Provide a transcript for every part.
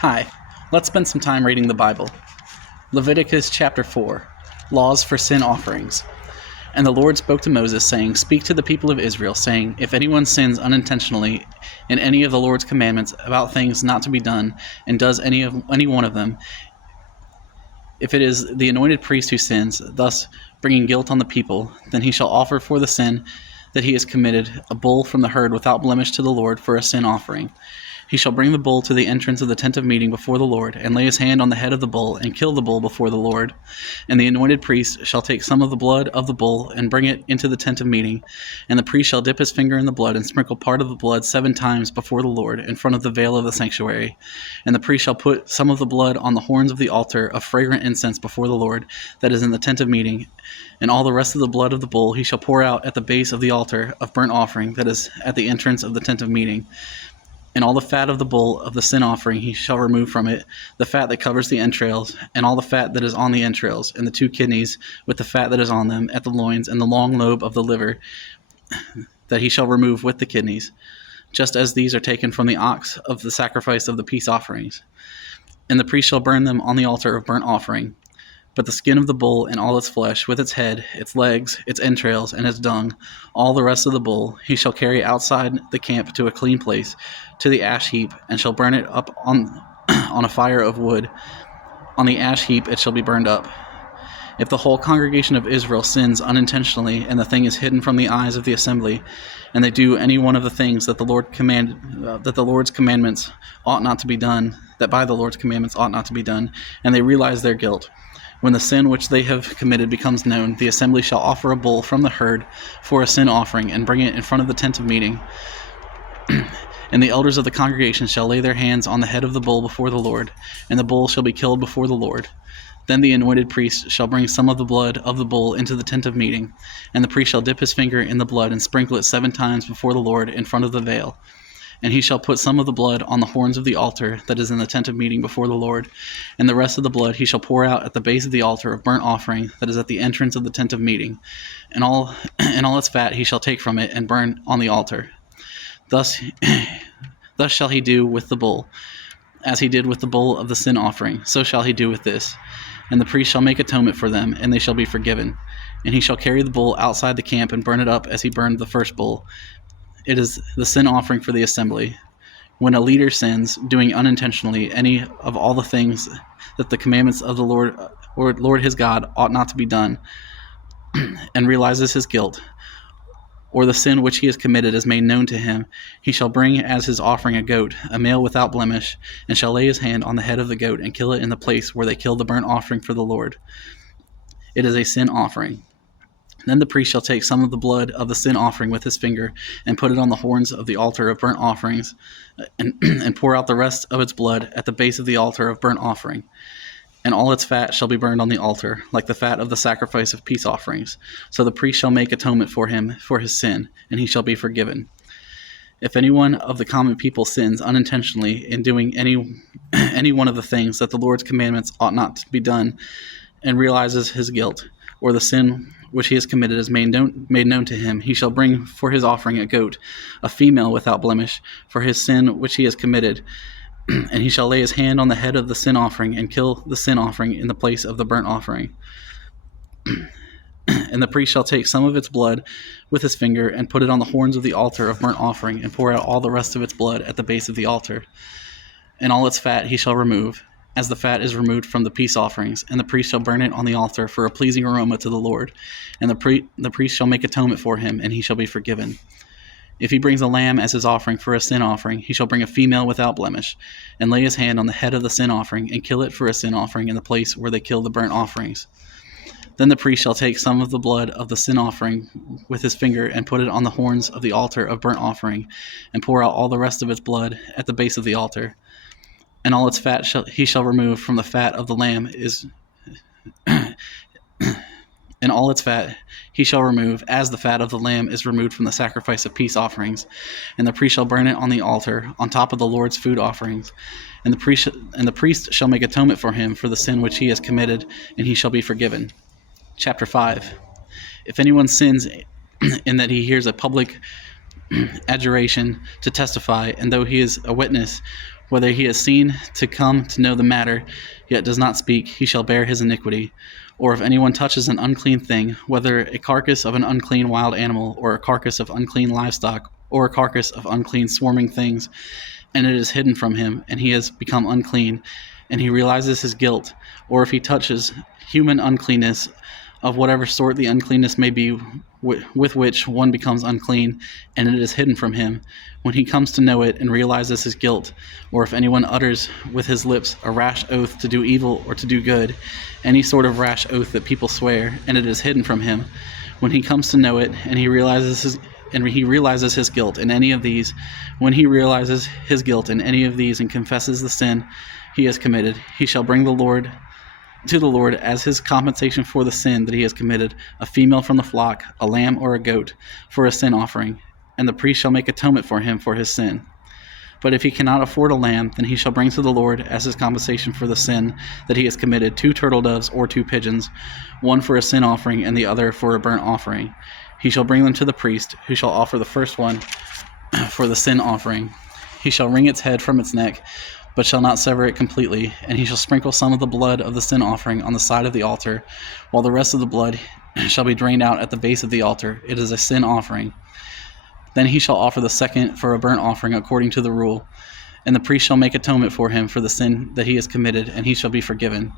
Hi, let's spend some time reading the Bible. Leviticus chapter 4, Laws for Sin Offerings. And the Lord spoke to Moses, saying, Speak to the people of Israel, saying, If anyone sins unintentionally in any of the Lord's commandments about things not to be done, and does any one of them, if it is the anointed priest who sins, thus bringing guilt on the people, then he shall offer for the sin that he has committed a bull from the herd without blemish to the Lord for a sin offering. He shall bring the bull to the entrance of the tent of meeting before the Lord, and lay his hand on the head of the bull, and kill the bull before the Lord. And the anointed priest shall take some of the blood of the bull, and bring it into the tent of meeting. And the priest shall dip his finger in the blood, and sprinkle part of the blood 7 times before the Lord, in front of the veil of the sanctuary. And the priest shall put some of the blood on the horns of the altar of fragrant incense before the Lord, that is in the tent of meeting. And all the rest of the blood of the bull he shall pour out at the base of the altar of burnt offering, that is at the entrance of the tent of meeting. And all the fat of the bull of the sin offering he shall remove from it, the fat that covers the entrails, and all the fat that is on the entrails, and the 2 kidneys with the fat that is on them, at the loins, and the long lobe of the liver, that he shall remove with the kidneys, just as these are taken from the ox of the sacrifice of the peace offerings. And the priest shall burn them on the altar of burnt offering. But the skin of the bull and all its flesh, with its head, its legs, its entrails, and its dung, all the rest of the bull, he shall carry outside the camp to a clean place, to the ash heap, and shall burn it up on a fire of wood. On the ash heap it shall be burned up. If the whole congregation of Israel sins unintentionally, and the thing is hidden from the eyes of the assembly, and they do any one of the things that the Lord commanded, that the Lord's commandments ought not to be done, that by the Lord's commandments ought not to be done, and they realize their guilt, when the sin which they have committed becomes known, the assembly shall offer a bull from the herd for a sin offering, and bring it in front of the tent of meeting. And the elders of the congregation shall lay their hands on the head of the bull before the Lord, and the bull shall be killed before the Lord. Then the anointed priest shall bring some of the blood of the bull into the tent of meeting, and the priest shall dip his finger in the blood and sprinkle it 7 times before the Lord in front of the veil. And he shall put some of the blood on the horns of the altar that is in the tent of meeting before the Lord, and the rest of the blood he shall pour out at the base of the altar of burnt offering that is at the entrance of the tent of meeting, and all its fat he shall take from it and burn on the altar. Thus shall he do with the bull, as he did with the bull of the sin offering, so shall he do with this. And the priest shall make atonement for them, and they shall be forgiven. And he shall carry the bull outside the camp and burn it up as he burned the first bull. It is the sin offering for the assembly. When a leader sins, doing unintentionally any of all the things that the commandments of the Lord or Lord his God ought not to be done, and realizes his guilt, or the sin which he has committed is made known to him, he shall bring as his offering a goat, a male without blemish, and shall lay his hand on the head of the goat and kill it in the place where they kill the burnt offering for the Lord. It is a sin offering. Then the priest shall take some of the blood of the sin offering with his finger, and put it on the horns of the altar of burnt offerings, and pour out the rest of its blood at the base of the altar of burnt offering. And all its fat shall be burned on the altar, like the fat of the sacrifice of peace offerings. So the priest shall make atonement for him for his sin, and he shall be forgiven. If any one of the common people sins unintentionally in doing any one of the things that the Lord's commandments ought not to be done, and realizes his guilt, or the sin which he has committed is made known to him, he shall bring for his offering a goat, a female without blemish, for his sin which he has committed. And he shall lay his hand on the head of the sin offering and kill the sin offering in the place of the burnt offering. And the priest shall take some of its blood with his finger and put it on the horns of the altar of burnt offering, and pour out all the rest of its blood at the base of the altar. And all its fat he shall remove, as the fat is removed from the peace offerings, and the priest shall burn it on the altar for a pleasing aroma to the Lord. And the priest shall make atonement for him, and he shall be forgiven. If he brings a lamb as his offering for a sin offering, he shall bring a female without blemish, and lay his hand on the head of the sin offering, and kill it for a sin offering in the place where they kill the burnt offerings. Then the priest shall take some of the blood of the sin offering with his finger, and put it on the horns of the altar of burnt offering, and pour out all the rest of its blood at the base of the altar. And all its fat he shall remove from the fat of the lamb and all its fat he shall remove, as the fat of the lamb is removed from the sacrifice of peace offerings. And the priest shall burn it on the altar, on top of the Lord's food offerings. And the priest shall make atonement for him for the sin which he has committed, and he shall be forgiven. Chapter 5. If anyone sins in that he hears a public adjuration to testify, and though he is a witness Whether he has seen to come to know the matter, yet does not speak, he shall bear his iniquity. Or if anyone touches an unclean thing, whether a carcass of an unclean wild animal, or a carcass of unclean livestock, or a carcass of unclean swarming things, and it is hidden from him, and he has become unclean, and he realizes his guilt, or if he touches human uncleanness, of whatever sort the uncleanness may be with which one becomes unclean, and it is hidden from him, when he comes to know it and realizes his guilt, or if anyone utters with his lips a rash oath to do evil or to do good, any sort of rash oath that people swear, and it is hidden from him, when he comes to know it and he realizes his guilt in any of these, when he realizes his guilt in any of these and confesses the sin he has committed, he shall bring to the Lord as his compensation for the sin that he has committed, a female from the flock, a lamb or a goat, for a sin offering, and the priest shall make atonement for him for his sin. But if he cannot afford a lamb, then he shall bring to the Lord as his compensation for the sin that he has committed 2 turtle doves or 2 pigeons, one for a sin offering and the other for a burnt offering. He shall bring them to the priest, who shall offer the first one for the sin offering. He shall wring its head from its neck, but shall not sever it completely, and he shall sprinkle some of the blood of the sin offering on the side of the altar, while the rest of the blood shall be drained out at the base of the altar. It is a sin offering. Then he shall offer the second for a burnt offering according to the rule, and the priest shall make atonement for him for the sin that he has committed, and he shall be forgiven.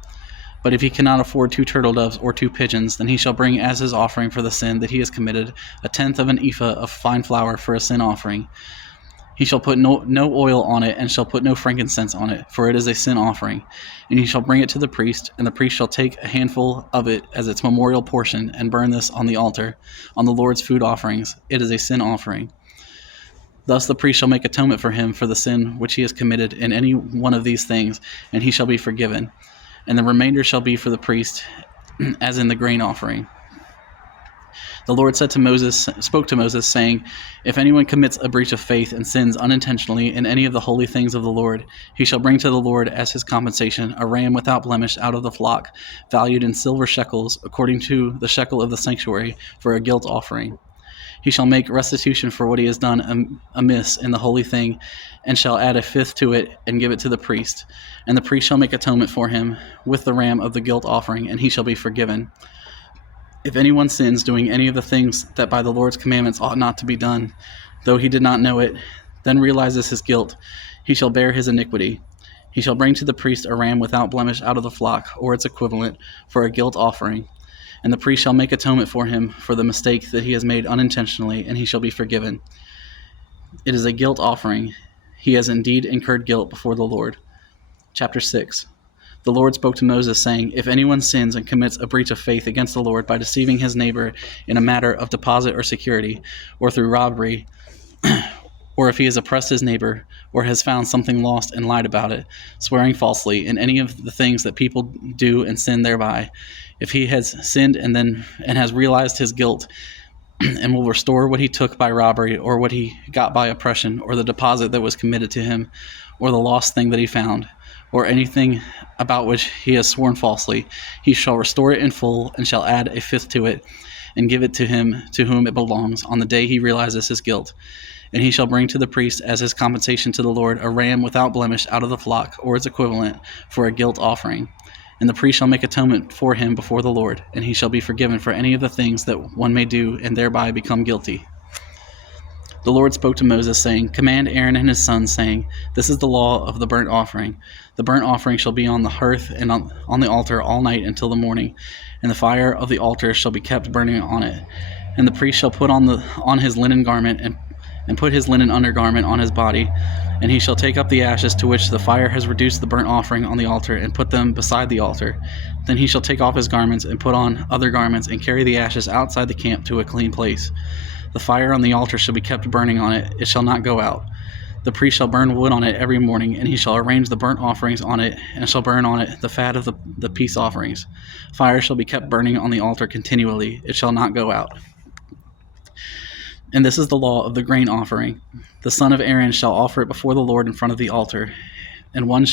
But if he cannot afford 2 turtle doves or 2 pigeons, then he shall bring as his offering for the sin that he has committed 1/10 of an ephah of fine flour for a sin offering. He shall put no oil on it, and shall put no frankincense on it, for it is a sin offering. And he shall bring it to the priest, and the priest shall take a handful of it as its memorial portion, and burn this on the altar, on the Lord's food offerings. It is a sin offering. Thus the priest shall make atonement for him for the sin which he has committed in any one of these things, and he shall be forgiven. And the remainder shall be for the priest, as in the grain offering. The Lord spoke to Moses, saying, If anyone commits a breach of faith and sins unintentionally in any of the holy things of the Lord, he shall bring to the Lord as his compensation a ram without blemish out of the flock, valued in silver shekels, according to the shekel of the sanctuary, for a guilt offering. He shall make restitution for what he has done amiss in the holy thing, and shall add 1/5 to it and give it to the priest. And the priest shall make atonement for him with the ram of the guilt offering, and he shall be forgiven. If anyone sins doing any of the things that by the Lord's commandments ought not to be done, though he did not know it, then realizes his guilt, he shall bear his iniquity. He shall bring to the priest a ram without blemish out of the flock, or its equivalent, for a guilt offering. And the priest shall make atonement for him for the mistake that he has made unintentionally, and he shall be forgiven. It is a guilt offering. He has indeed incurred guilt before the Lord. Chapter 6. The Lord spoke to Moses, saying, If anyone sins and commits a breach of faith against the Lord by deceiving his neighbor in a matter of deposit or security, or through robbery, or if he has oppressed his neighbor, or has found something lost and lied about it, swearing falsely in any of the things that people do and sin thereby, if he has sinned and has realized his guilt, and will restore what he took by robbery, or what he got by oppression, or the deposit that was committed to him, or the lost thing that he found, or anything about which he has sworn falsely, he shall restore it in full, and shall add 1/5 to it, and give it to him to whom it belongs on the day he realizes his guilt. And he shall bring to the priest as his compensation to the Lord a ram without blemish out of the flock, or its equivalent, for a guilt offering. And the priest shall make atonement for him before the Lord, and he shall be forgiven for any of the things that one may do and thereby become guilty. The Lord spoke to Moses, saying, Command Aaron and his sons, saying, This is the law of the burnt offering. The burnt offering shall be on the hearth and on the altar all night until the morning, and the fire of the altar shall be kept burning on it. And the priest shall put on his linen garment and put his linen undergarment on his body, and he shall take up the ashes to which the fire has reduced the burnt offering on the altar, and put them beside the altar. Then he shall take off his garments and put on other garments, and carry the ashes outside the camp to a clean place. The fire on the altar shall be kept burning on it, it shall not go out. The priest shall burn wood on it every morning, and he shall arrange the burnt offerings on it, and shall burn on it the fat of the peace offerings. Fire shall be kept burning on the altar continually, it shall not go out. And this is the law of the grain offering. The son of Aaron shall offer it before the Lord in front of the altar, and one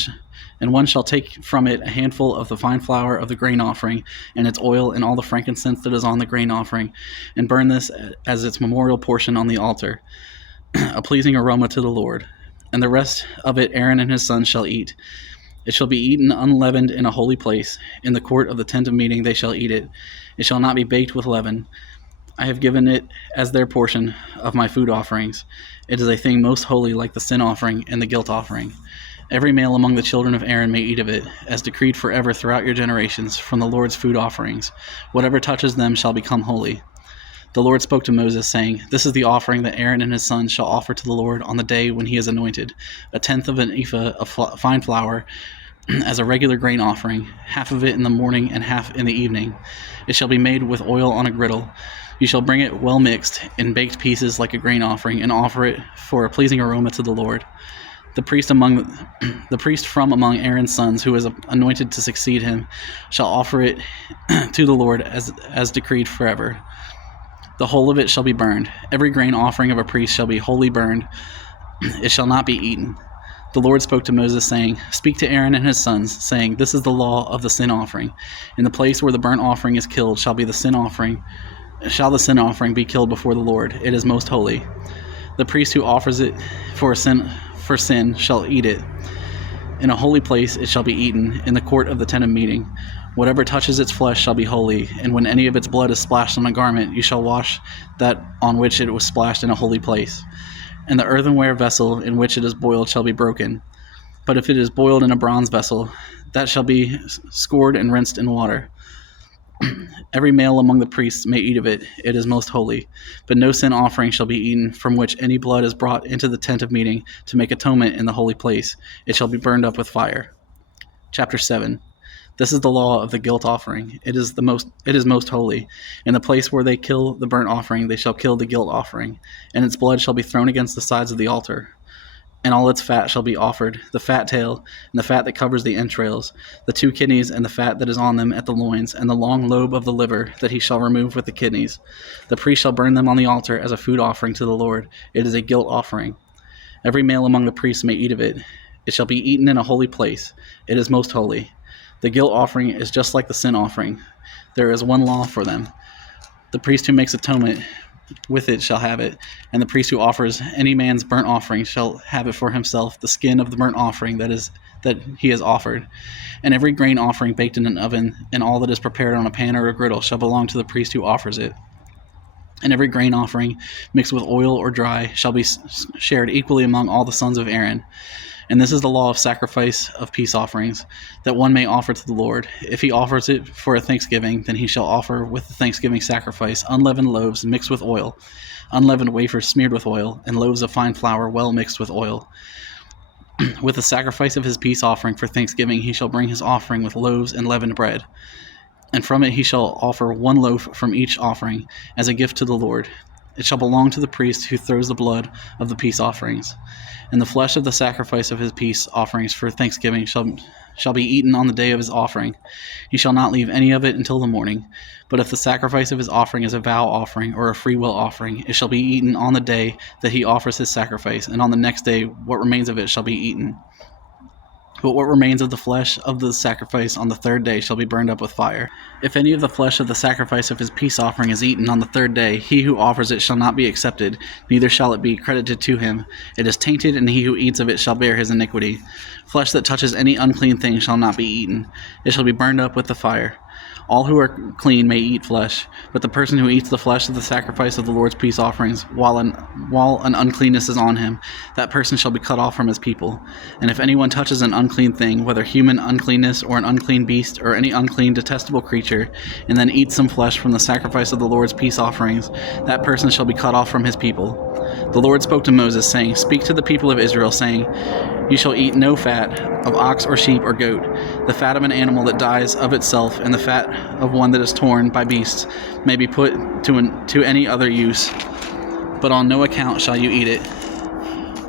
shall take from it a handful of the fine flour of the grain offering, and its oil, and all the frankincense that is on the grain offering, and burn this as its memorial portion on the altar, a pleasing aroma to the Lord. And the rest of it Aaron and his sons shall eat. It shall be eaten unleavened in a holy place. In the court of the tent of meeting they shall eat it. It shall not be baked with leaven. I have given it as their portion of my food offerings. It is a thing most holy, like the sin offering and the guilt offering. Every male among the children of Aaron may eat of it, as decreed forever throughout your generations, from the Lord's food offerings. Whatever touches them shall become holy. The Lord spoke to Moses, saying, This is the offering that Aaron and his sons shall offer to the Lord on the day when he is anointed, 1/10 of an ephah of fine flour, as a regular grain offering, half of it in the morning and half in the evening. It shall be made with oil on a griddle. You shall bring it well mixed in baked pieces like a grain offering, and offer it for a pleasing aroma to the Lord. The priest from among Aaron's sons, who is anointed to succeed him, shall offer it to the Lord as decreed forever. The whole of it shall be burned. Every grain offering of a priest shall be wholly burned. It shall not be eaten. The Lord spoke to Moses, saying, Speak to Aaron and his sons, saying, This is the law of the sin offering. In the place where the burnt offering is killed shall the sin offering be killed before the Lord. It is most holy. The priest who offers it for sin shall eat it. In a holy place it shall be eaten, in the court of the tent of meeting. Whatever touches its flesh shall be holy, and when any of its blood is splashed on a garment, you shall wash that on which it was splashed in a holy place. And the earthenware vessel in which it is boiled shall be broken. But if it is boiled in a bronze vessel, that shall be scored and rinsed in water. Every male among the priests may eat of it. It is most holy. But no sin offering shall be eaten from which any blood is brought into the tent of meeting to make atonement in the holy place. It shall be burned up with fire. Chapter 7. This is the law of the guilt offering. It is most holy. In the place where they kill the burnt offering, they shall kill the guilt offering, and its blood shall be thrown against the sides of the altar. And all its fat shall be offered, the fat tail, and the fat that covers the entrails, the 2 kidneys, and the fat that is on them at the loins, and the long lobe of the liver that he shall remove with the kidneys. The priest shall burn them on the altar as a food offering to the Lord. It is a guilt offering. Every male among the priests may eat of it. It shall be eaten in a holy place. It is most holy. The guilt offering is just like the sin offering. There is one law for them. The priest who makes atonement with it shall have it, and the priest who offers any man's burnt offering shall have it for himself, the skin of the burnt offering that he has offered. And every grain offering baked in an oven, and all that is prepared on a pan or a griddle, shall belong to the priest who offers it. And every grain offering mixed with oil or dry shall be shared equally among all the sons of Aaron. And this is the law of sacrifice of peace offerings, that one may offer to the Lord. If he offers it for a thanksgiving, then he shall offer with the thanksgiving sacrifice unleavened loaves mixed with oil, unleavened wafers smeared with oil, and loaves of fine flour well mixed with oil. With the sacrifice of his peace offering for thanksgiving, he shall bring his offering with loaves and leavened bread. And from it he shall offer 1 loaf from each offering as a gift to the Lord. It shall belong to the priest who throws the blood of the peace offerings. And the flesh of the sacrifice of his peace offerings for thanksgiving shall be eaten on the day of his offering. He shall not leave any of it until the morning. But if the sacrifice of his offering is a vow offering or a freewill offering, it shall be eaten on the day that he offers his sacrifice, and on the next day what remains of it shall be eaten. But what remains of the flesh of the sacrifice on the 3rd day shall be burned up with fire. If any of the flesh of the sacrifice of his peace offering is eaten on the 3rd day, he who offers it shall not be accepted, neither shall it be credited to him. It is tainted, and he who eats of it shall bear his iniquity. Flesh that touches any unclean thing shall not be eaten. It shall be burned up with the fire. All who are clean may eat flesh, but the person who eats the flesh of the sacrifice of the Lord's peace offerings while an uncleanness is on him, that person shall be cut off from his people. And if anyone touches an unclean thing, whether human uncleanness or an unclean beast or any unclean detestable creature, and then eats some flesh from the sacrifice of the Lord's peace offerings, that person shall be cut off from his people. The Lord spoke to Moses, saying, Speak to the people of Israel, saying, You shall eat no fat of ox or sheep or goat, the fat of an animal that dies of itself, and the fat of one that is torn by beasts may be put to any other use, but on no account shall you eat it.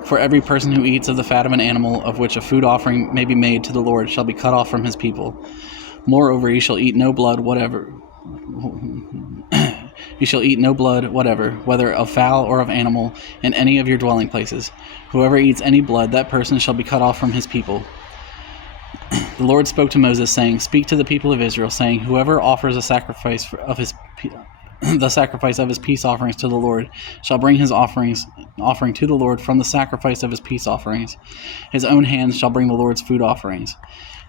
For every person who eats of the fat of an animal of which a food offering may be made to the Lord shall be cut off from his people. Moreover, you shall eat no blood whatever. You shall eat no blood whatever, whether of fowl or of animal, in any of your dwelling places. Whoever eats any blood, that person shall be cut off from his people. The Lord spoke to Moses, saying, Speak to the people of Israel, saying, Whoever offers a sacrifice the sacrifice of his peace offerings to the Lord, shall bring his offering to the Lord from the sacrifice of his peace offerings. His own hands shall bring the Lord's food offerings.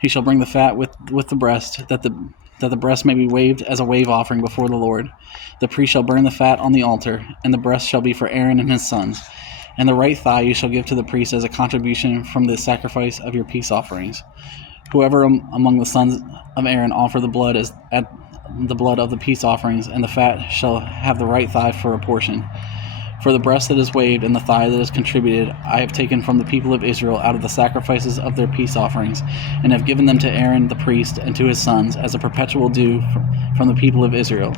He shall bring the fat with the breast, that the breast may be waved as a wave offering before the Lord. The priest shall burn the fat on the altar, and the breast shall be for Aaron and his sons. And the right thigh you shall give to the priest as a contribution from the sacrifice of your peace offerings. Whoever among the sons of Aaron offer the blood the blood of the peace offerings, and the fat shall have the right thigh for a portion. For the breast that is waved and the thigh that is contributed, I have taken from the people of Israel out of the sacrifices of their peace offerings, and have given them to Aaron the priest and to his sons as a perpetual due from the people of Israel.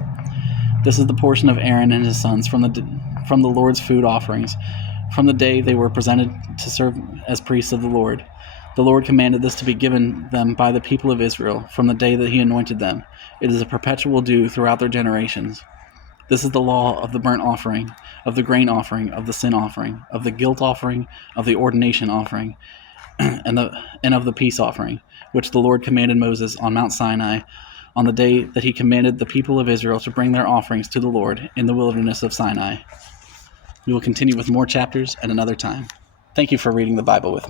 This is the portion of Aaron and his sons from the Lord's food offerings, from the day they were presented to serve as priests of the Lord. The Lord commanded this to be given them by the people of Israel from the day that he anointed them. It is a perpetual due throughout their generations. This is the law of the burnt offering, of the grain offering, of the sin offering, of the guilt offering, of the ordination offering, and of the peace offering, which the Lord commanded Moses on Mount Sinai on the day that he commanded the people of Israel to bring their offerings to the Lord in the wilderness of Sinai. We will continue with more chapters at another time. Thank you for reading the Bible with me.